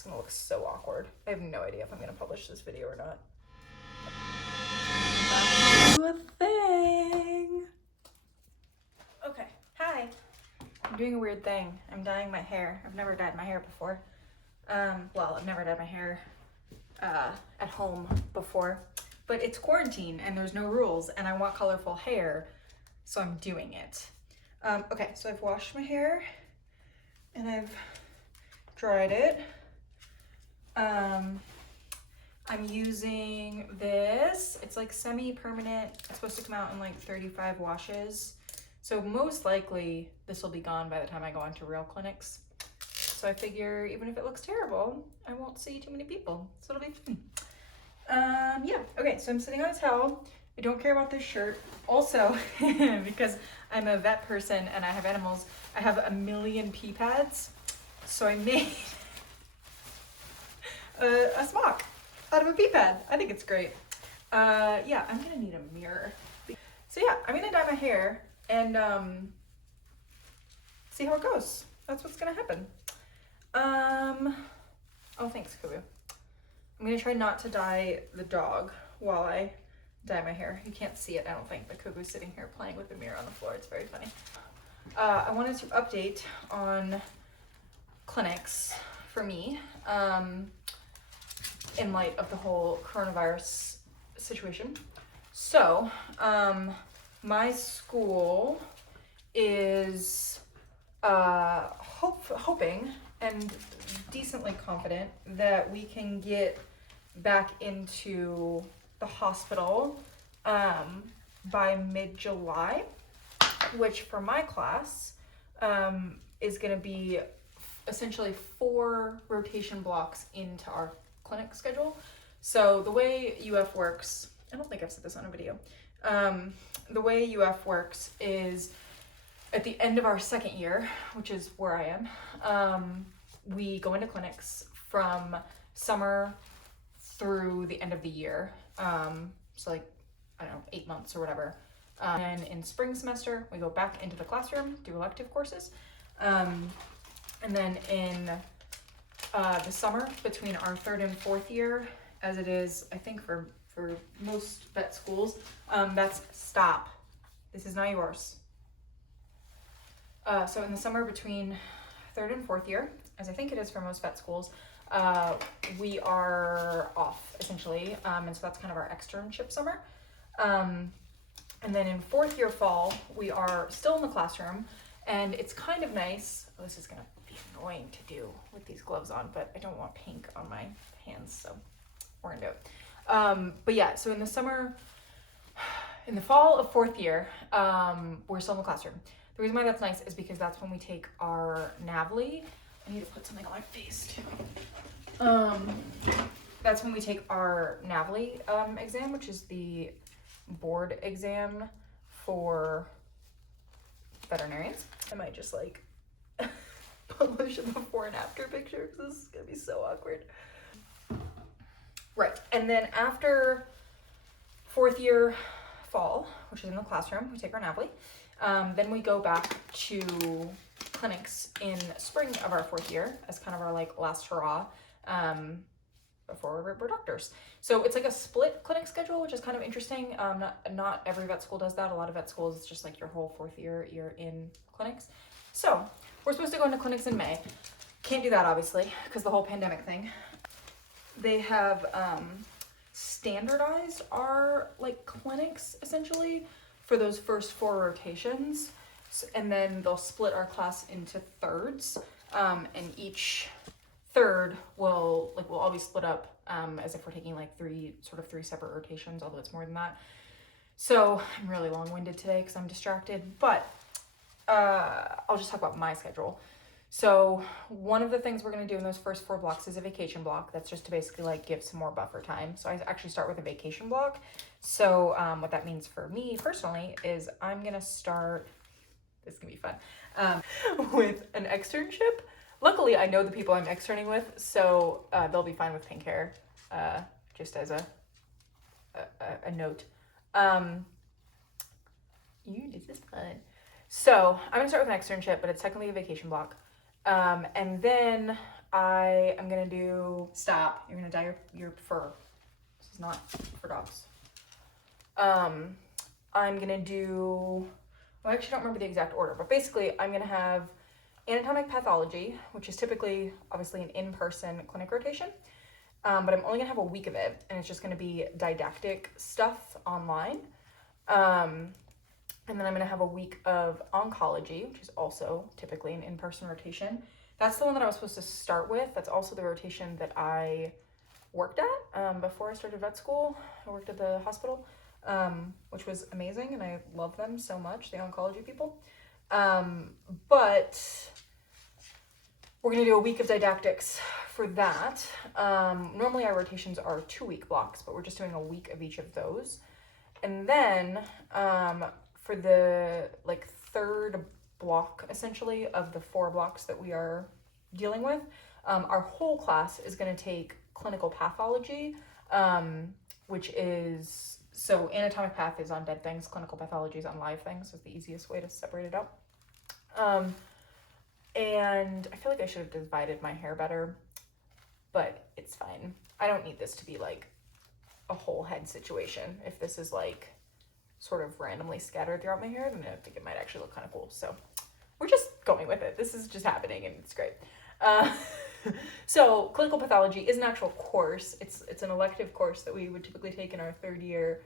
is gonna look so awkward. I have no idea if I'm gonna publish this video or not. Do a thing. Okay, hi. I'm doing a weird thing. I'm dyeing my hair. I've never dyed my hair before. Well, I've never dyed my hair at home before, but it's quarantine and there's no rules and I want colorful hair, so I'm doing it. Okay, so I've washed my hair and I've dried it. I'm using this. It's like semi-permanent. It's supposed to come out in like 35 washes. So most likely this will be gone by the time I go into real clinics. So I figure even if it looks terrible, I won't see too many people. So it'll be fun. Yeah, okay, so I'm sitting on a towel. I don't care about this shirt. Also, because I'm a vet person and I have animals, I have a million pee pads. So I made a smock out of a pee pad. I think it's great. Yeah, I'm gonna need a mirror. So yeah, I'm gonna dye my hair and see how it goes. That's what's gonna happen. Oh, thanks, Kubu. I'm gonna try not to dye the dog while I dye my hair. You can't see it, I don't think, but Kubu's sitting here playing with the mirror on the floor. It's very funny. I wanted to update on clinics for me in light of the whole coronavirus situation. So, my school is hoping and decently confident that we can get back into the hospital by mid-July, which for my class is going to be essentially 4 rotation blocks into our clinic schedule. So the way UF works, I don't think I've said this on a video, the way UF works is at the end of our second year, which is where I am, we go into clinics from summer through the end of the year. So like, I don't know, 8 months or whatever. And in spring semester, we go back into the classroom, do elective courses. And then in the summer between our 3rd and 4th year, as it is, I think for most vet schools, that's stop. This is not yours. So in the summer between 3rd and 4th year, as I think it is for most vet schools, we are off essentially. And so that's kind of our externship summer. And then in 4th year fall, we are still in the classroom and it's kind of nice. Oh, this is gonna be annoying to do with these gloves on, but I don't want pink on my hands, so we're gonna do it. But yeah, so in the summer, in the fall of 4th year, we're still in the classroom. The reason why that's nice is because that's when we take our NAVLE. I need to put something on my face too. That's when we take our NAVLE exam, which is the board exam for veterinarians. I might just like publish a before and after picture because this is gonna be so awkward. Right, and then after 4th year fall, which is in the classroom, we take our NAVLE. Then we go back to clinics in spring of our 4th year as kind of our like last hurrah before we're doctors. So it's like a split clinic schedule, which is kind of interesting. Not every vet school does that. A lot of vet schools, it's just like your whole 4th year, you're in clinics. So we're supposed to go into clinics in May. Can't do that obviously because the whole pandemic thing. They have standardized our like clinics essentially for those first 4 rotations, and then they'll split our class into thirds, and each third will all be split up as if we're taking like 3 separate rotations, although it's more than that. So I'm really long-winded today because I'm distracted, but I'll just talk about my schedule. So one of the things we're going to do in those first 4 blocks is a vacation block. That's just to basically like give some more buffer time. So I actually start with a vacation block. So what that means for me personally is I'm going to start, this is going to be fun, with an externship. Luckily, I know the people I'm externing with, so they'll be fine with pink hair, just as a note. This is fun. So I'm going to start with an externship, but it's technically a vacation block. And then I am gonna do, stop, you're gonna dye your fur. This is not for dogs. I'm gonna do, well, I actually don't remember the exact order, but basically I'm gonna have anatomic pathology, which is typically obviously an in-person clinic rotation. But I'm only gonna have a week of it, and it's just gonna be didactic stuff online. And then I'm gonna have a week of oncology, which is also typically an in-person rotation. That's the one that I was supposed to start with. That's also the rotation that I worked at before I started vet school. I worked at the hospital, which was amazing, and I love them so much, the oncology people. But we're gonna do a week of didactics for that. Normally our rotations are 2-week blocks, but we're just doing a week of each of those. And then for the like third block, essentially, of the 4 blocks that we are dealing with, our whole class is going to take clinical pathology, which is, so anatomic path is on dead things, clinical pathology is on live things, is the easiest way to separate it up. And I feel like I should have divided my hair better, but it's fine. I don't need this to be like a whole head situation. If this is like sort of randomly scattered throughout my hair, then I think it might actually look kind of cool. So we're just going with it. This is just happening and it's great. So clinical pathology is an actual course. It's an elective course that we would typically take in our 3rd year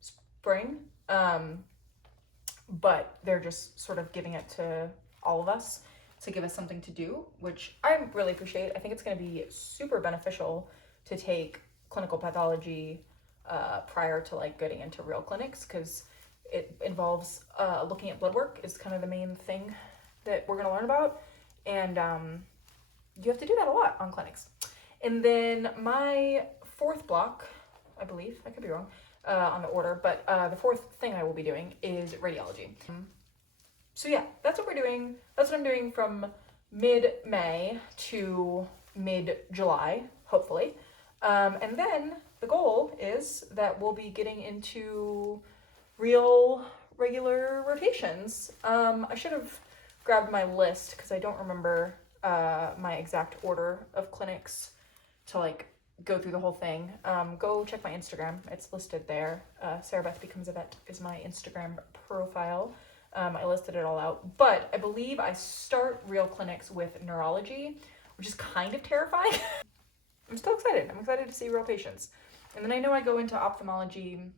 spring. But they're just sort of giving it to all of us to give us something to do, which I really appreciate. I think it's going to be super beneficial to take clinical pathology prior to like getting into real clinics, because it involves looking at blood work is kind of the main thing that we're going to learn about, and you have to do that a lot on clinics. And then my 4th block, I believe, I could be wrong on the order, but the 4th thing I will be doing is radiology. So yeah, that's what we're doing. That's what I'm doing from mid-May to mid-July, hopefully. And then the goal is that we'll be getting into real regular rotations. I should have grabbed my list because I don't remember my exact order of clinics to like go through the whole thing. Go check my Instagram. It's listed there. Sarah Beth Becomes a Vet is my Instagram profile. I listed it all out, but I believe I start real clinics with neurology, which is kind of terrifying. I'm still excited. I'm excited to see real patients. And then I know I go into ophthalmology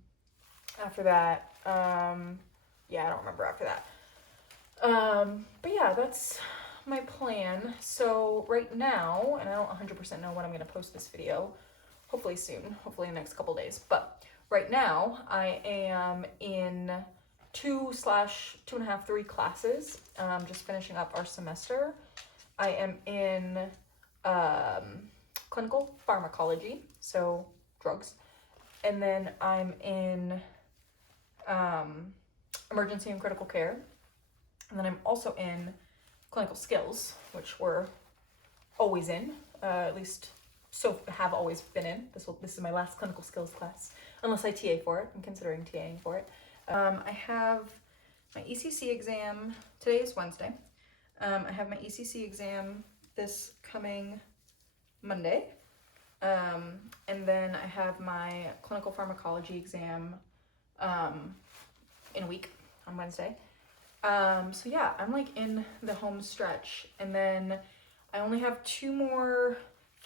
after that. Yeah, I don't remember after that. But yeah, that's my plan. So right now, and I don't 100% know when I'm going to post this video, hopefully soon, hopefully in the next couple days, but right now I am in 2/2.5, 3 classes, just finishing up our semester. I am in clinical pharmacology, so drugs, and then I'm in emergency and critical care, and then I'm also in clinical skills, which we're always in, at least so have always been in. This is my last clinical skills class, unless I TA for it. I'm considering TAing for it. I have my ECC exam. Today is Wednesday. I have my ECC exam this coming Monday. And then I have my clinical pharmacology exam in a week on Wednesday. So yeah, I'm like in the home stretch. And then I only have 2 more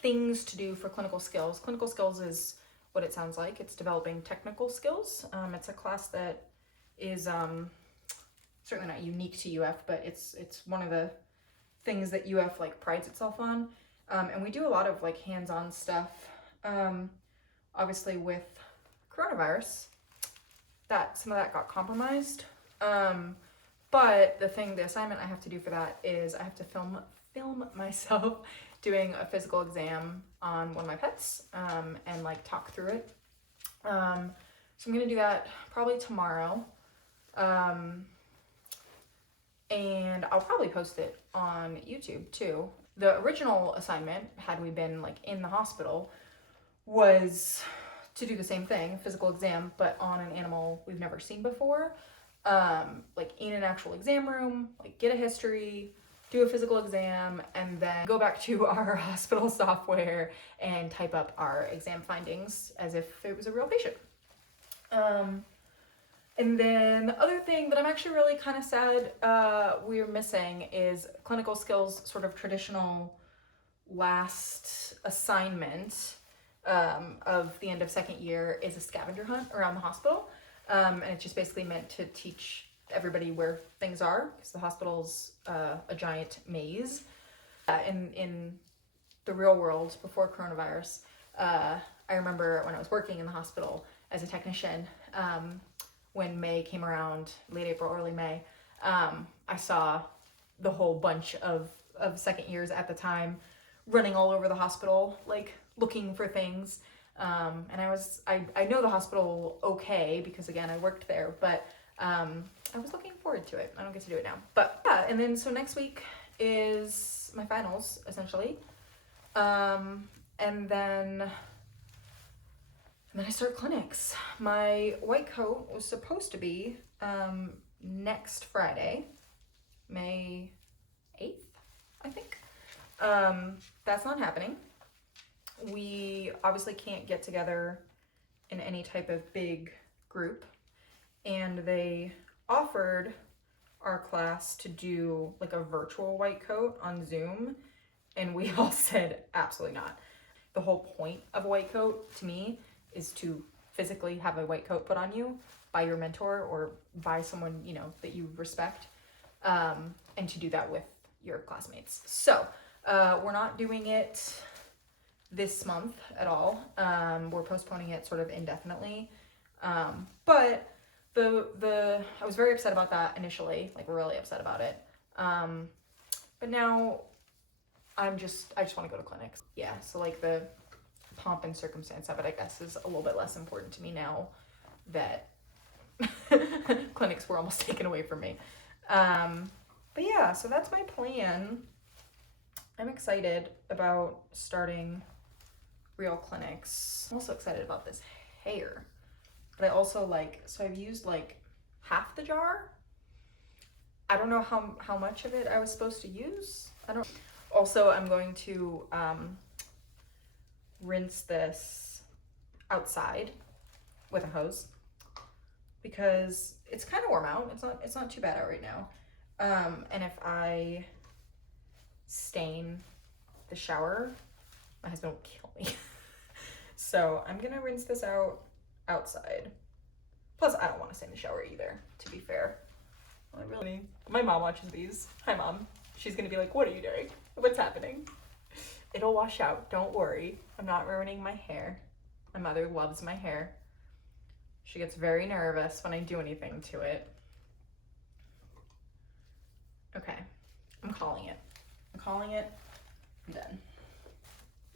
things to do for clinical skills. Clinical skills is what it sounds like. It's developing technical skills. It's a class that is certainly not unique to UF, but it's one of the things that UF like prides itself on. And we do a lot of like hands-on stuff. Obviously with coronavirus, some of that got compromised. But the assignment I have to do for that is I have to film myself doing a physical exam on one of my pets, and like talk through it. So I'm gonna do that probably tomorrow. And I'll probably post it on YouTube too. The original assignment, had we been like in the hospital, was to do the same thing, physical exam, but on an animal we've never seen before. Like in an actual exam room, like get a history, do a physical exam, and then go back to our hospital software and type up our exam findings as if it was a real patient. And then the other thing that I'm actually really kind of sad we're missing is clinical skills, sort of traditional last assignment of the end of second year is a scavenger hunt around the hospital. And it's just basically meant to teach everybody where things are, because the hospital's a giant maze. In the real world before coronavirus, I remember when I was working in the hospital as a technician, when May came around, late April, early May, I saw the whole bunch of second years at the time running all over the hospital, like looking for things. And I know the hospital okay, because again, I worked there, but I was looking forward to it. I don't get to do it now. But yeah, and then so next week is my finals, essentially. And then I start clinics. My white coat was supposed to be next Friday, May 8th, I think. That's not happening. We obviously can't get together in any type of big group, and they offered our class to do like a virtual white coat on Zoom, and we all said absolutely not. The whole point of a white coat to me is to physically have a white coat put on you by your mentor or by someone, you know, that you respect, and to do that with your classmates. So we're not doing it this month at all. We're postponing it sort of indefinitely. But I was very upset about that initially, like really upset about it. But now I just want to go to clinics. Yeah, so like the pomp and circumstance of it, I guess, is a little bit less important to me now that clinics were almost taken away from me. But yeah, so that's my plan. I'm excited about starting real clinics. I'm also excited about this hair, but I also so I've used like half the jar. I don't know how much of it I was supposed to use. Also, I'm going to rinse this outside with a hose because it's kind of warm out. It's not too bad out right now. And if I stain the shower, my husband will kill me. So I'm gonna rinse this out outside. Plus, I don't want to stain the shower either, to be fair. My mom watches these. Hi, Mom. She's gonna be like, what are you doing? What's happening? It'll wash out, don't worry. I'm not ruining my hair. My mother loves my hair. She gets very nervous when I do anything to it. Okay, I'm calling it. I'm done.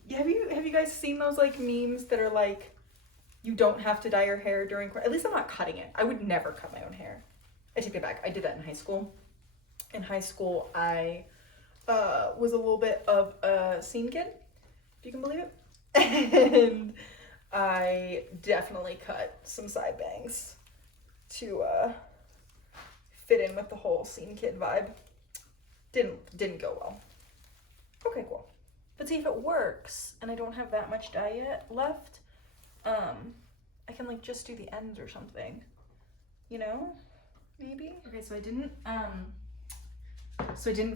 Yeah, have you guys seen those like memes that are like, you don't have to dye your hair during, at least I'm not cutting it. I would never cut my own hair. I take it back. I did that in high school. In high school, I was a little bit of a scene kid, if you can believe it. And I definitely cut some side bangs to fit in with the whole scene kid vibe. Didn't go well. Okay, cool. But see, if it works and I don't have that much dye yet left, I can like just do the ends or something, you know, maybe. Okay, so I didn't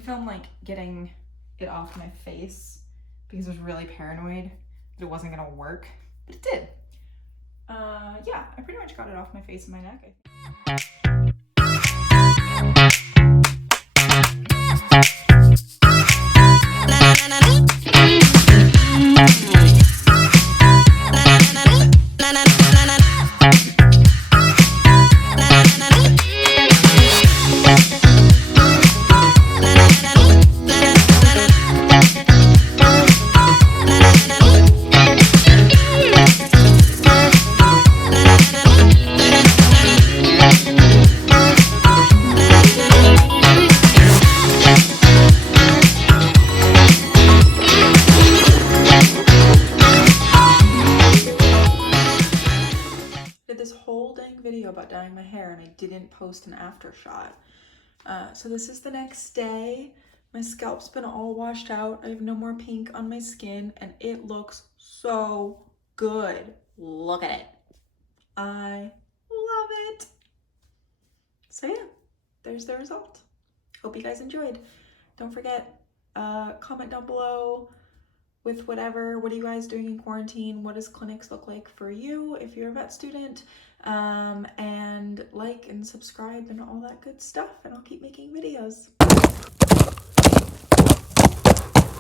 film like getting it off my face because I was really paranoid that it wasn't gonna work, but it did. Yeah, I pretty much got it off my face and my neck. About dyeing my hair and I didn't post an after shot. So this is the next day. My scalp's been all washed out. I have no more pink on my skin and it looks so good. Look at it. I love it. So yeah, there's the result. Hope you guys enjoyed. Don't forget, comment down below with whatever. What are you guys doing in quarantine? What does clinics look like for you if you're a vet student? And like and subscribe and all that good stuff, and I'll keep making videos.